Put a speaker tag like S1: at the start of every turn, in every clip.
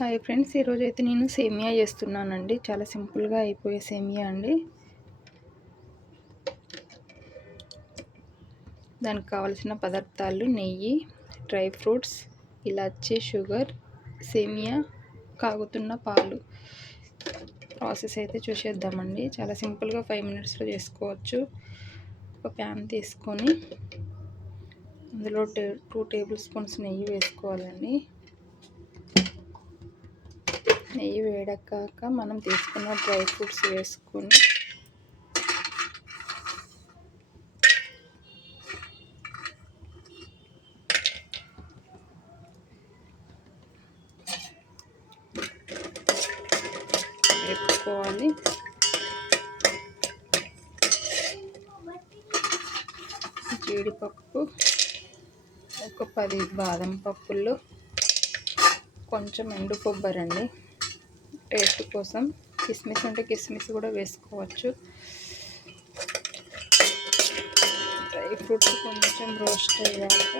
S1: Hi friends ఈరోజు అయితే నేను సేమియా చేస్తున్నానండి. చాలా సింపుల్గా అయిపోయే సేమియా అండి. దానికి కావలసిన పదార్థాలు నెయ్యి డ్రై ఫ్రూట్స్ ఇలాచి షుగర్ సేమియా కాగుతున్న పాలు. ప్రాసెస్ అయితే చూసేద్దామండి. చాలా సింపుల్గా ఫైవ్ మినిట్స్లో చేసుకోవచ్చు. ఒక ప్యాన్ తీసుకొని అందులో టూ టేబుల్ స్పూన్స్ నెయ్యి వేసుకోవాలండి. నెయ్యి వేడెక్కాక మనం తీసుకున్న డ్రై ఫ్రూట్స్ వేసుకొని వేపుకోవాలి. జీడిపప్పు ఒక పది బాదం పప్పులు కొంచెం ఎండు కొబ్బరి అండి టేస్ట్ కోసం కిస్మిస్ అంటే కిస్మిస్ కూడా వేసుకోవచ్చు. డ్రై ఫ్రూట్స్ కొంచెం రోస్ట్ అయ్యాక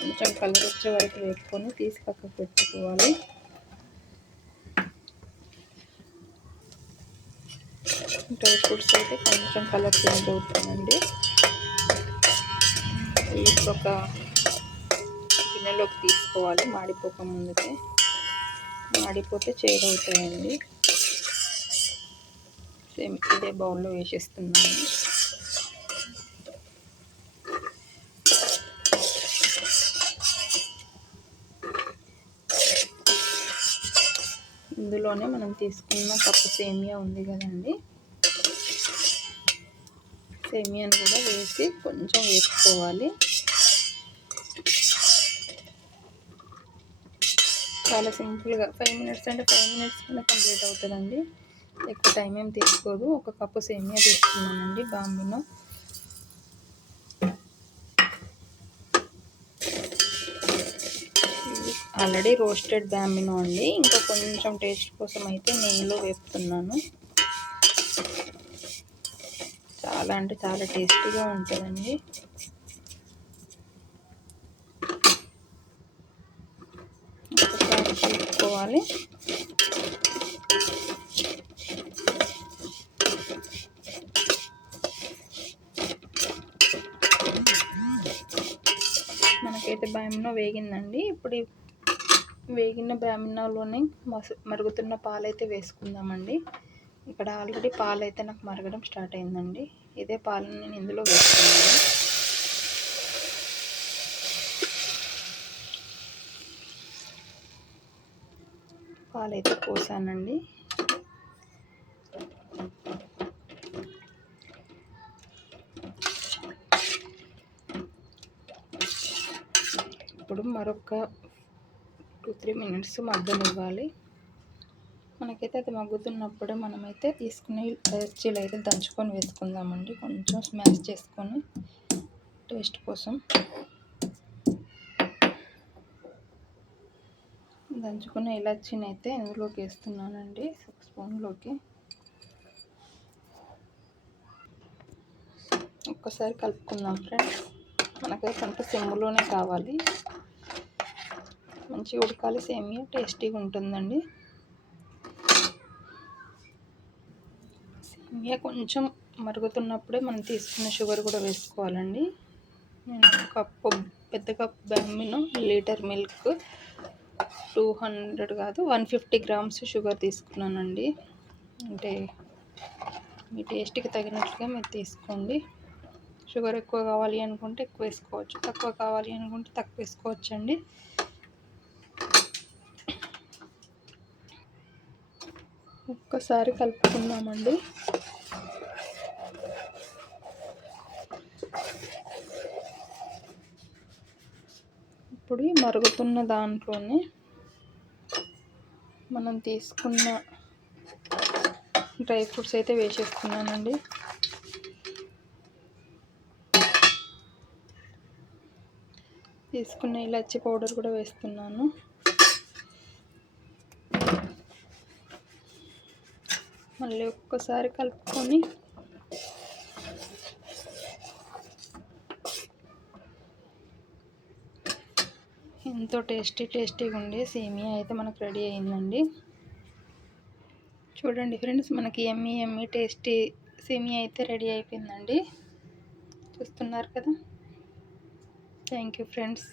S1: కొంచెం కలర్ వచ్చే వరకు వేసుకొని తీసి పక్కకు పెట్టుకోవాలి. డ్రై ఫ్రూట్స్ అయితే కొంచెం కలర్ చేంజ్ అవుతుందండి ఒక గిన్నెలోకి తీసుకోవాలి మాడిపోక ముందుకే. మాడిపోతే చేదవుతాయండి. సేమ్ ఇదే బౌల్లో వేసేస్తున్నాను. ఇందులోనే మనం తీసుకున్న కప్పు సేమియా ఉంది కదండి. సేమియాని కూడా వేసి కొంచెం వేసుకోవాలి. చాలా సింపుల్గా ఫైవ్ మినిట్స్ అంటే ఫైవ్ మినిట్స్ కంప్లీట్ అవుతుందండి. ఎక్కువ టైం ఏం తీసుకోదు. ఒక కప్పు సేమియా తీసుకున్నానండి బాంబినో. ఆల్రెడీ రోస్టెడ్ బ్యాంబినో అండి. ఇంకా కొంచెం టేస్ట్ కోసం అయితే నెయ్యిలో వేపుతున్నాను. చాలా అంటే చాలా టేస్టీగా ఉంటుందండి. వేసుకోవాలి మనకైతే బ్రామినో వేగిందండి. ఇప్పుడు వేగిన బ్రాహ్మణలోనే మసు మరుగుతున్న పాలైతే వేసుకుందామండి. ఇక్కడ ఆల్రెడీ పాలు అయితే నాకు మరగడం స్టార్ట్ అయిందండి. ఇదే పాలను నేను ఇందులో వేసుకున్నాను. పాలైతే పోసానండి. ఇప్పుడు మరొక టూ త్రీ మినిట్స్ మగ్గనివ్వాలి. మనకైతే అది మగ్గుతున్నప్పుడే మనమైతే తీసుకుని మిర్చీలు అయితే దంచుకొని వేసుకుందామండి. కొంచెం స్మాష్ చేసుకొని టేస్ట్ కోసం. దంచుకున్న ఇలాచీని అయితే ఇందులోకి వేస్తున్నానండి. స్పూన్లోకి. ఒక్కసారి కలుపుకుందాం ఫ్రెండ్స్. మనకైతే అంత సెమ్లోనే కావాలి. మంచిగా ఉడకాలి సేమియా టేస్టీగా ఉంటుందండి. సేమియా కొంచెం మరుగుతున్నప్పుడే మనం తీసుకున్న షుగర్ కూడా వేసుకోవాలండి. నేను కప్పు పెద్ద కప్పు బెమ్మిను లీటర్ మిల్క్ టూ హండ్రెడ్ కాదు వన్ ఫిఫ్టీ గ్రామ్స్ షుగర్ తీసుకున్నానండి. అంటే మీ టేస్ట్కి తగినట్లుగా మీరు తీసుకోండి. షుగర్ ఎక్కువ కావాలి అనుకుంటే ఎక్కువ వేసుకోవచ్చు తక్కువ కావాలి అనుకుంటే తక్కువ వేసుకోవచ్చు అండి ఒక్కసారి కలుపుకుందామండి. ఇప్పుడు మరుగుతున్న దాంట్లోనే మనం తీసుకున్న డ్రై ఫ్రూట్స్ అయితే వేసేస్తున్నానండి తీసుకున్న ఇలాచి పౌడర్ కూడా వేస్తున్నాను. మళ్ళీ ఒక్కసారి కలుపుకొని ఎంతో టేస్టీ టేస్టీగా ఉండే సేమియా అయితే మనకు రెడీ అయిందండి. చూడండి ఫ్రెండ్స్ మనకి ఎమ్మీ ఎమ్మీ టేస్టీ సేమియా అయితే రెడీ అయిపోయిందండి. చూస్తున్నారు కదా? Thank you friends.